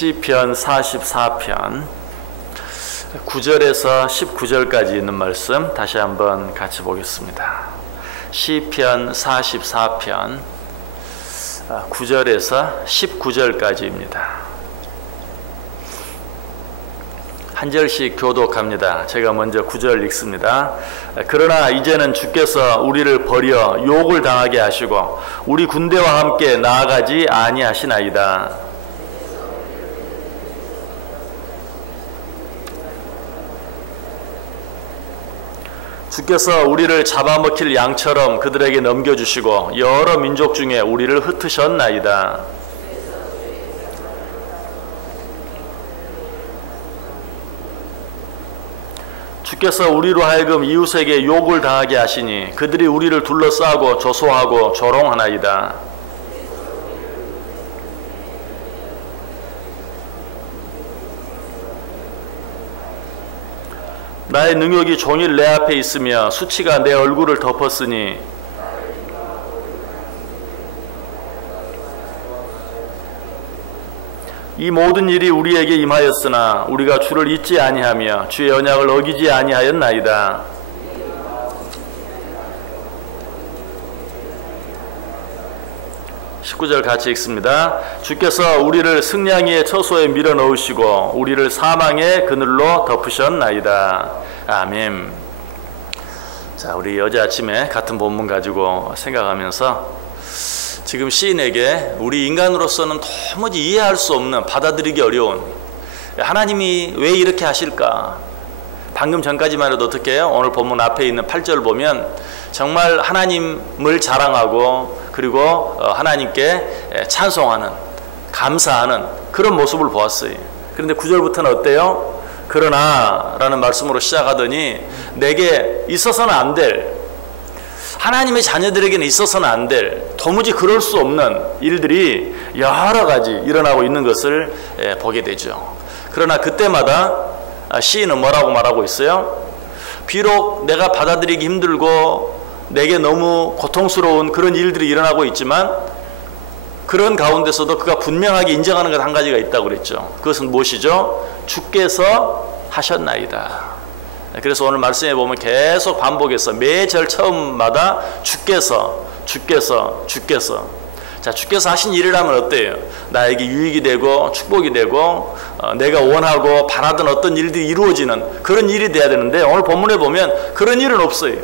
시편 44편 9절에서 19절까지 있는 말씀 다시 한번 같이 보겠습니다. 시편 44편 9절에서 19절까지입니다. 한 절씩 교독합니다. 제가 먼저 9절 읽습니다. 그러나 이제는 주께서 우리를 버려 욕을 당하게 하시고 우리 군대와 함께 나아가지 아니하시나이다. 주께서 우리를 잡아먹힐 양처럼 그들에게 넘겨주시고 여러 민족 중에 우리를 흩으셨나이다. 주께서 우리로 하여금 이웃에게 욕을 당하게 하시니 그들이 우리를 둘러싸고 조소하고 조롱하나이다. 나의 능욕이 종일 내 앞에 있으며 수치가 내 얼굴을 덮었으니 이 모든 일이 우리에게 임하였으나 우리가 주를 잊지 아니하며 주의 언약을 어기지 아니하였나이다. (19절) 같이 읽습니다. 주께서 우리를 승냥이의 처소에 밀어넣으시고 우리를 사망의 그늘로 덮으셨나이다. 아멘. 자, 우리 어제 아침에 같은 본문 가지고 생각하면서 지금 시인에게 우리 인간으로서는 도무지 이해할 수 없는, 받아들이기 어려운, 하나님이 왜 이렇게 하실까? 방금 전까지만 해도 어떻게 해요? 오늘 본문 앞에 있는 8절 보면 정말 하나님을 자랑하고 그리고 하나님께 찬송하는, 감사하는 그런 모습을 보았어요. 그런데 9절부터는 어때요? 그러나 라는 말씀으로 시작하더니 내게 있어서는 안 될, 하나님의 자녀들에게는 있어서는 안 될, 도무지 그럴 수 없는 일들이 여러 가지 일어나고 있는 것을 보게 되죠. 그러나 그때마다 시인은 뭐라고 말하고 있어요? 비록 내가 받아들이기 힘들고 내게 너무 고통스러운 그런 일들이 일어나고 있지만 그런 가운데서도 그가 분명하게 인정하는 것 한 가지가 있다고 그랬죠. 그것은 무엇이죠? 주께서 하셨나이다. 그래서 오늘 말씀에 보면 계속 반복해서 매절 처음마다 주께서. 자, 주께서 하신 일이라면 어때요? 나에게 유익이 되고 축복이 되고 내가 원하고 바라던 어떤 일들이 이루어지는 그런 일이 돼야 되는데 오늘 본문에 보면 그런 일은 없어요.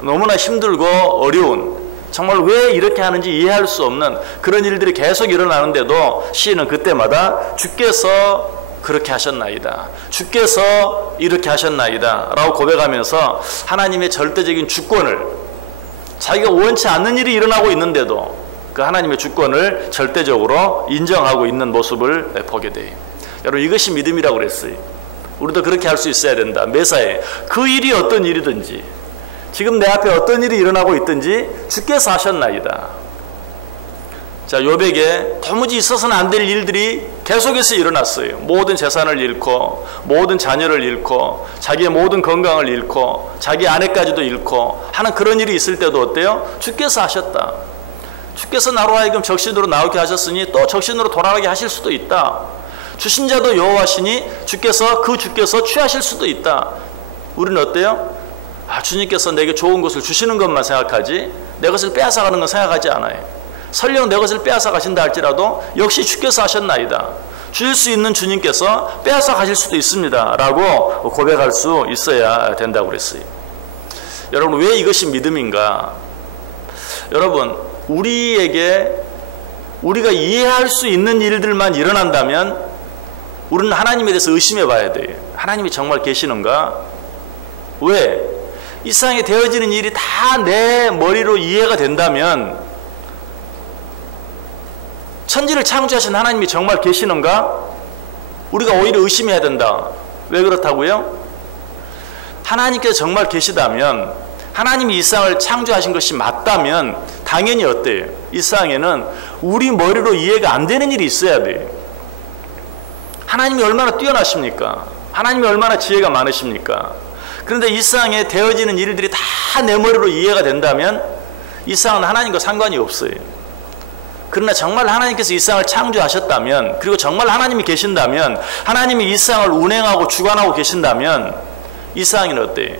너무나 힘들고 어려운, 정말 왜 이렇게 하는지 이해할 수 없는 그런 일들이 계속 일어나는데도 시인은 그때마다 주께서 그렇게 하셨나이다, 주께서 이렇게 하셨나이다 라고 고백하면서 하나님의 절대적인 주권을, 자기가 원치 않는 일이 일어나고 있는데도 그 하나님의 주권을 절대적으로 인정하고 있는 모습을 보게 돼요. 여러분, 이것이 믿음이라고 그랬어요. 우리도 그렇게 할 수 있어야 된다. 매사에 그 일이 어떤 일이든지, 지금 내 앞에 어떤 일이 일어나고 있든지 주께서 하셨나이다. 자, 욥에게 도무지 있어서는 안 될 일들이 계속해서 일어났어요. 모든 재산을 잃고 모든 자녀를 잃고 자기의 모든 건강을 잃고 자기 아내까지도 잃고 하는 그런 일이 있을 때도 어때요? 주께서 하셨다. 주께서 나로 하여금 적신으로 나오게 하셨으니 또 적신으로 돌아가게 하실 수도 있다. 주신 자도 여호와시니 주께서 취하실 수도 있다. 우리는 어때요? 주님께서 내게 좋은 것을 주시는 것만 생각하지 내 것을 빼앗아가는 건 생각하지 않아요. 설령 내 것을 빼앗아 가신다 할지라도 역시 주께서 하셨나이다. 주실 수 있는 주님께서 빼앗아 가실 수도 있습니다 라고 고백할 수 있어야 된다고 그랬어요. 여러분, 왜 이것이 믿음인가? 여러분, 우리가 이해할 수 있는 일들만 일어난다면 우리는 하나님에 대해서 의심해 봐야 돼요. 하나님이 정말 계시는가? 왜? 이 세상에 되어지는 일이 다 내 머리로 이해가 된다면 천지를 창조하신 하나님이 정말 계시는가? 우리가 오히려 의심해야 된다. 왜 그렇다고요? 하나님께서 정말 계시다면, 하나님이 이 세상을 창조하신 것이 맞다면 당연히 어때요? 이 세상에는 우리 머리로 이해가 안 되는 일이 있어야 돼요. 하나님이 얼마나 뛰어나십니까? 하나님이 얼마나 지혜가 많으십니까? 그런데 이 세상에 되어지는 일들이 다 내 머리로 이해가 된다면 이 세상은 하나님과 상관이 없어요. 그러나 정말 하나님께서 이 세상을 창조하셨다면, 그리고 정말 하나님이 계신다면, 하나님이 이 세상을 운행하고 주관하고 계신다면 이 세상에는 어때요?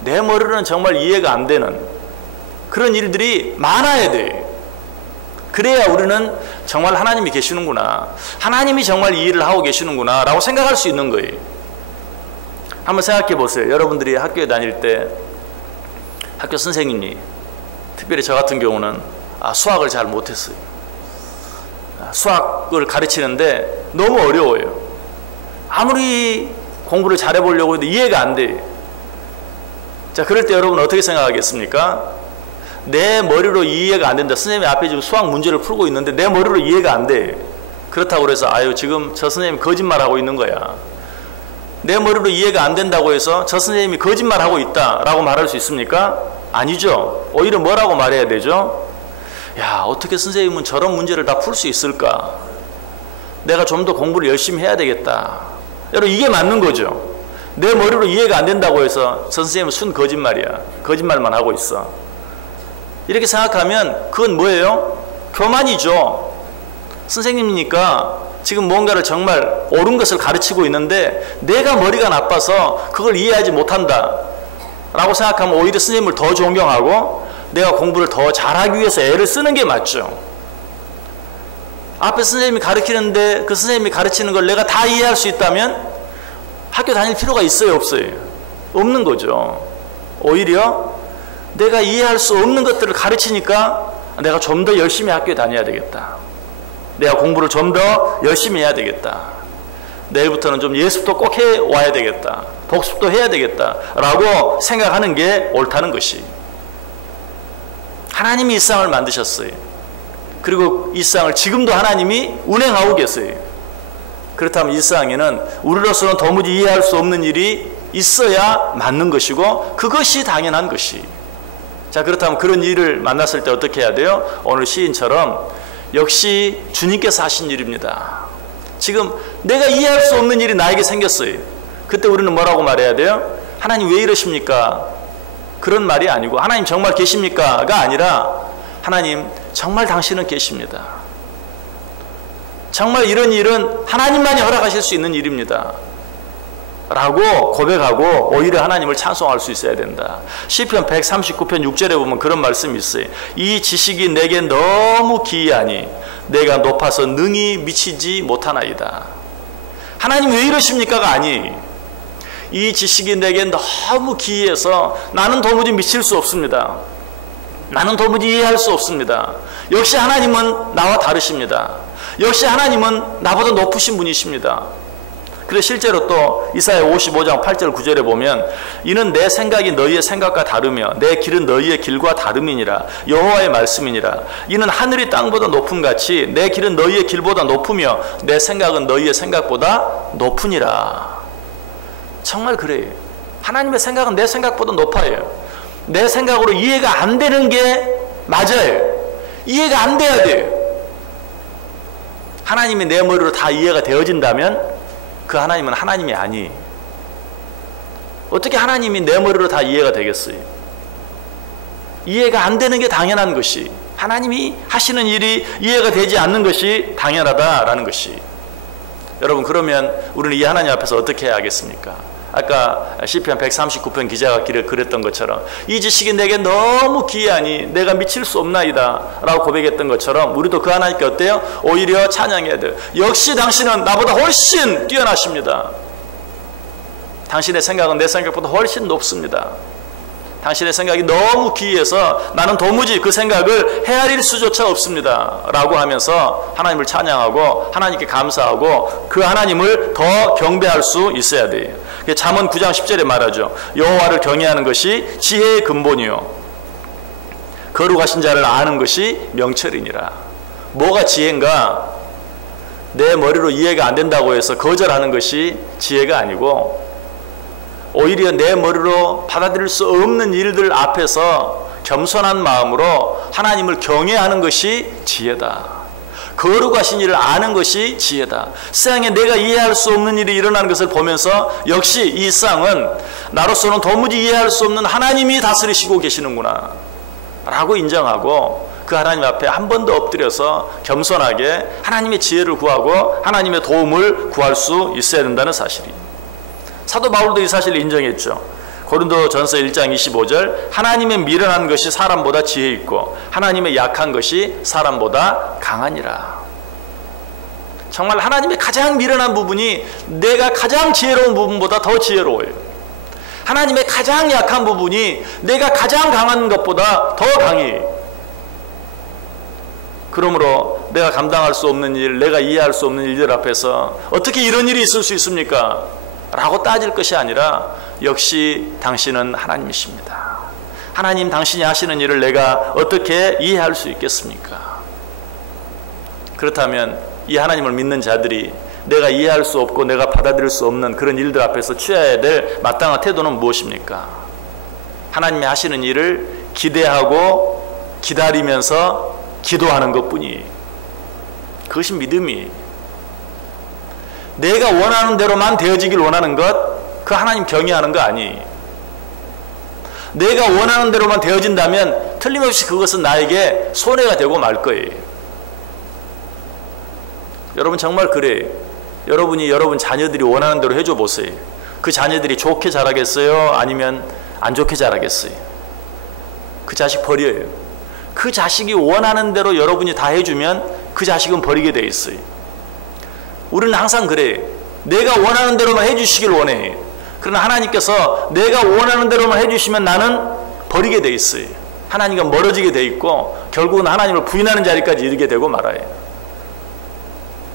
내 머리로는 정말 이해가 안 되는 그런 일들이 많아야 돼. 그래야 우리는 정말 하나님이 계시는구나, 하나님이 정말 이 일을 하고 계시는구나 라고 생각할 수 있는 거예요. 한번 생각해 보세요. 여러분들이 학교에 다닐 때 학교 선생님이, 특별히 저 같은 경우는 수학을 잘 못했어요. 수학을 가르치는데 너무 어려워요. 아무리 공부를 잘해보려고 해도 이해가 안 돼요. 자, 그럴 때 여러분 어떻게 생각하겠습니까? 내 머리로 이해가 안 된다. 선생님이 앞에 지금 수학 문제를 풀고 있는데 내 머리로 이해가 안 돼. 그렇다고 해서 아유 지금 저 선생님이 거짓말하고 있는 거야. 내 머리로 이해가 안 된다고 해서 저 선생님이 거짓말하고 있다라고 말할 수 있습니까? 아니죠. 오히려 뭐라고 말해야 되죠? 야, 어떻게 선생님은 저런 문제를 다 풀 수 있을까? 내가 좀 더 공부를 열심히 해야 되겠다. 여러분 이게 맞는 거죠. 내 머리로 이해가 안 된다고 해서 저 선생님은 순 거짓말이야. 거짓말만 하고 있어. 이렇게 생각하면 그건 뭐예요? 교만이죠. 선생님이니까 지금 뭔가를 정말 옳은 것을 가르치고 있는데 내가 머리가 나빠서 그걸 이해하지 못한다 라고 생각하면 오히려 선생님을 더 존경하고 내가 공부를 더 잘하기 위해서 애를 쓰는 게 맞죠. 앞에 선생님이 가르치는데 그 선생님이 가르치는 걸 내가 다 이해할 수 있다면 학교 다닐 필요가 있어요, 없어요? 없는 거죠. 오히려 내가 이해할 수 없는 것들을 가르치니까 내가 좀 더 열심히 학교에 다녀야 되겠다. 내가 공부를 좀 더 열심히 해야 되겠다. 내일부터는 좀 예습도 꼭 해와야 되겠다. 복습도 해야 되겠다 라고 생각하는 게 옳다는 것이. 하나님이 이 세상을 만드셨어요. 그리고 이 세상을 지금도 하나님이 운행하고 계세요. 그렇다면 이 세상에는 우리로서는 도무지 이해할 수 없는 일이 있어야 맞는 것이고 그것이 당연한 것이. 자, 그렇다면 그런 일을 만났을 때 어떻게 해야 돼요? 오늘 시인처럼 역시 주님께서 하신 일입니다. 지금 내가 이해할 수 없는 일이 나에게 생겼어요. 그때 우리는 뭐라고 말해야 돼요? 하나님 왜 이러십니까? 그런 말이 아니고 하나님 정말 계십니까?가 아니라 하나님 정말 당신은 계십니다. 정말 이런 일은 하나님만이 허락하실 수 있는 일입니다. 라고 고백하고 오히려 하나님을 찬송할 수 있어야 된다. 시편 139편 6절에 보면 그런 말씀이 있어요. 이 지식이 내게 너무 기이하니 내가 높아서 능히 미치지 못하나이다. 하나님 왜 이러십니까가 아니, 이 지식이 내게 너무 기이해서 나는 도무지 미칠 수 없습니다. 나는 도무지 이해할 수 없습니다. 역시 하나님은 나와 다르십니다. 역시 하나님은 나보다 높으신 분이십니다. 그래서 실제로 또 이사야 55장 8절 9절에 보면 이는 내 생각이 너희의 생각과 다르며 내 길은 너희의 길과 다름이니라. 여호와의 말씀이니라. 이는 하늘이 땅보다 높음 같이 내 길은 너희의 길보다 높으며 내 생각은 너희의 생각보다 높으니라. 정말 그래요. 하나님의 생각은 내 생각보다 높아요. 내 생각으로 이해가 안 되는 게 맞아요. 이해가 안 돼야 돼요. 하나님이 내 머리로 다 이해가 되어진다면 그 하나님은 하나님이 아니. 어떻게 하나님이 내 머리로 다 이해가 되겠어요? 이해가 안 되는 게 당연한 것이, 하나님이 하시는 일이 이해가 되지 않는 것이 당연하다라는 것이. 여러분, 그러면 우리는 이 하나님 앞에서 어떻게 해야 하겠습니까? 아까 시편 139편 기자가 그랬던 것처럼 이 지식이 내게 너무 기이하니 내가 미칠 수 없나이다 라고 고백했던 것처럼 우리도 그 하나님께 어때요? 오히려 찬양해야 돼요. 역시 당신은 나보다 훨씬 뛰어나십니다. 당신의 생각은 내 생각보다 훨씬 높습니다. 당신의 생각이 너무 기이해서 나는 도무지 그 생각을 헤아릴 수조차 없습니다 라고 하면서 하나님을 찬양하고 하나님께 감사하고 그 하나님을 더 경배할 수 있어야 돼요. 잠언 9장 10절에 말하죠. 여호와를 경외하는 것이 지혜의 근본이요 거룩하신 자를 아는 것이 명철이니라. 뭐가 지혜인가? 내 머리로 이해가 안 된다고 해서 거절하는 것이 지혜가 아니고 오히려 내 머리로 받아들일 수 없는 일들 앞에서 겸손한 마음으로 하나님을 경외하는 것이 지혜다. 거룩하신 일을 아는 것이 지혜다. 세상에 내가 이해할 수 없는 일이 일어나는 것을 보면서 역시 이 세상은 나로서는 도무지 이해할 수 없는 하나님이 다스리시고 계시는구나 라고 인정하고 그 하나님 앞에 한 번 더 엎드려서 겸손하게 하나님의 지혜를 구하고 하나님의 도움을 구할 수 있어야 된다는 사실이. 사도 바울도 이 사실을 인정했죠. 고린도전서 1장 25절 하나님의 미련한 것이 사람보다 지혜 있고 하나님의 약한 것이 사람보다 강하니라. 정말 하나님의 가장 미련한 부분이 내가 가장 지혜로운 부분보다 더 지혜로워요. 하나님의 가장 약한 부분이 내가 가장 강한 것보다 더 강해요. 그러므로 내가 감당할 수 없는 일, 내가 이해할 수 없는 일들 앞에서 어떻게 이런 일이 있을 수 있습니까? 라고 따질 것이 아니라 역시 당신은 하나님이십니다. 하나님 당신이 하시는 일을 내가 어떻게 이해할 수 있겠습니까? 그렇다면 이 하나님을 믿는 자들이 내가 이해할 수 없고 내가 받아들일 수 없는 그런 일들 앞에서 취해야 될 마땅한 태도는 무엇입니까? 하나님이 하시는 일을 기대하고 기다리면서 기도하는 것뿐이. 그것이 믿음이. 내가 원하는 대로만 되어지길 원하는 것, 그 하나님 경외하는 거 아니에요. 내가 원하는 대로만 되어진다면 틀림없이 그것은 나에게 손해가 되고 말 거예요. 여러분 정말 그래요. 여러분이 여러분 자녀들이 원하는 대로 해줘 보세요. 그 자녀들이 좋게 자라겠어요? 아니면 안 좋게 자라겠어요? 그 자식 버려요. 그 자식이 원하는 대로 여러분이 다 해주면 그 자식은 버리게 돼 있어요. 우리는 항상 그래요. 내가 원하는 대로만 해주시길 원해. 그러나 하나님께서 내가 원하는 대로만 해주시면 나는 버리게 돼 있어요. 하나님과 멀어지게 돼 있고 결국은 하나님을 부인하는 자리까지 이르게 되고 말아요.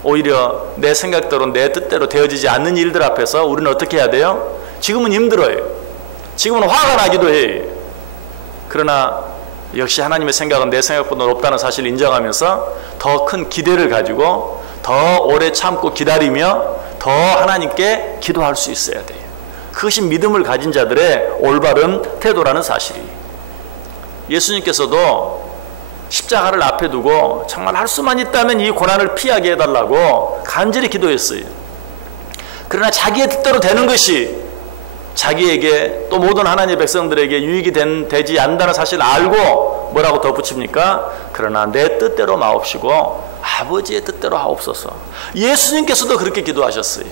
오히려 내 생각대로 내 뜻대로 되어지지 않는 일들 앞에서 우리는 어떻게 해야 돼요? 지금은 힘들어요. 지금은 화가 나기도 해요. 그러나 역시 하나님의 생각은 내 생각보다 높다는 사실을 인정하면서 더 큰 기대를 가지고 더 오래 참고 기다리며 더 하나님께 기도할 수 있어야 돼요. 그것이 믿음을 가진 자들의 올바른 태도라는 사실이. 예수님께서도 십자가를 앞에 두고 정말 할 수만 있다면 이 고난을 피하게 해달라고 간절히 기도했어요. 그러나 자기의 뜻대로 되는 것이 자기에게 또 모든 하나님의 백성들에게 유익이 되지 않는다는 사실을 알고 뭐라고 덧붙입니까? 그러나 내 뜻대로 마옵시고 아버지의 뜻대로 하옵소서. 예수님께서도 그렇게 기도하셨어요.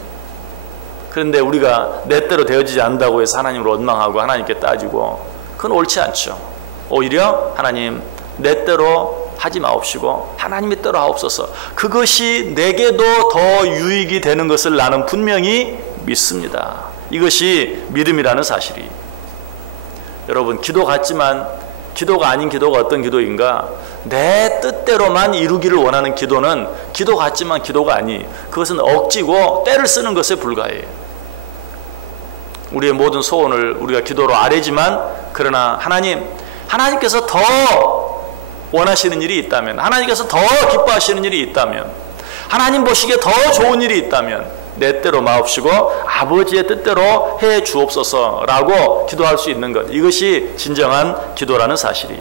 그런데 우리가 내 뜻대로 되어지지 않는다고 해서 하나님을 원망하고 하나님께 따지고 그건 옳지 않죠. 오히려 하나님 내 뜻대로 하지 마옵시고 하나님의 뜻대로 하옵소서. 그것이 내게도 더 유익이 되는 것을 나는 분명히 믿습니다. 이것이 믿음이라는 사실이. 여러분 기도 같지만 기도가 아닌 기도가 어떤 기도인가? 내 뜻대로만 이루기를 원하는 기도는 기도 같지만 기도가 아니. 그것은 억지고 때를 쓰는 것에 불과해요. 우리의 모든 소원을 우리가 기도로 아뢰지만 그러나 하나님께서 더 원하시는 일이 있다면, 하나님께서 더 기뻐하시는 일이 있다면, 하나님 보시기에 더 좋은 일이 있다면 내 뜻대로 마옵시고 아버지의 뜻대로 해 주옵소서라고 기도할 수 있는 것. 이것이 진정한 기도라는 사실이.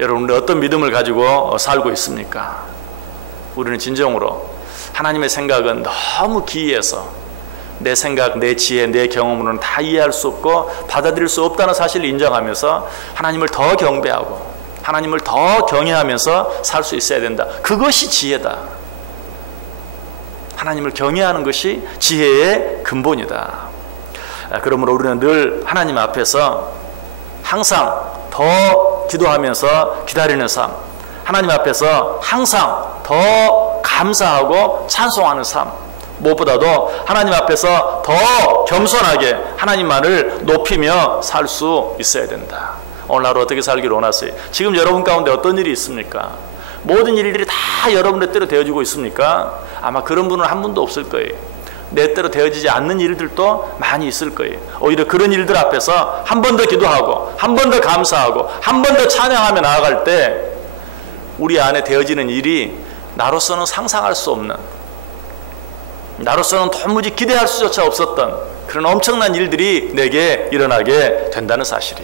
여러분 우리 어떤 믿음을 가지고 살고 있습니까? 우리는 진정으로 하나님의 생각은 너무 기이해서 내 생각, 내 지혜, 내 경험으로는 다 이해할 수 없고 받아들일 수 없다는 사실을 인정하면서 하나님을 더 경배하고 하나님을 더 경외하면서 살 수 있어야 된다. 그것이 지혜다. 하나님을 경외하는 것이 지혜의 근본이다. 그러므로 우리는 늘 하나님 앞에서 항상 더 기도하면서 기다리는 삶, 하나님 앞에서 항상 더 감사하고 찬송하는 삶, 무엇보다도 하나님 앞에서 더 겸손하게 하나님만을 높이며 살 수 있어야 된다. 오늘 하루 어떻게 살기를 원하세요? 지금 여러분 가운데 어떤 일이 있습니까? 모든 일들이 다 여러분의 때로 되어지고 있습니까? 아마 그런 분은 한 분도 없을 거예요. 내 때로 되어지지 않는 일들도 많이 있을 거예요. 오히려 그런 일들 앞에서 한 번 더 기도하고 한 번 더 감사하고 한 번 더 찬양하며 나아갈 때 우리 안에 되어지는 일이 나로서는 상상할 수 없는, 나로서는 도무지 기대할 수조차 없었던 그런 엄청난 일들이 내게 일어나게 된다는 사실이.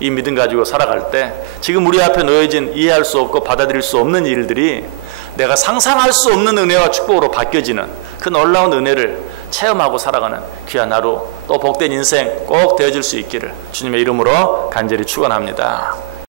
이 믿음 가지고 살아갈 때 지금 우리 앞에 놓여진 이해할 수 없고 받아들일 수 없는 일들이 내가 상상할 수 없는 은혜와 축복으로 바뀌어지는 그 놀라운 은혜를 체험하고 살아가는 귀한 하루, 또 복된 인생 꼭 되어질 수 있기를 주님의 이름으로 간절히 축원합니다.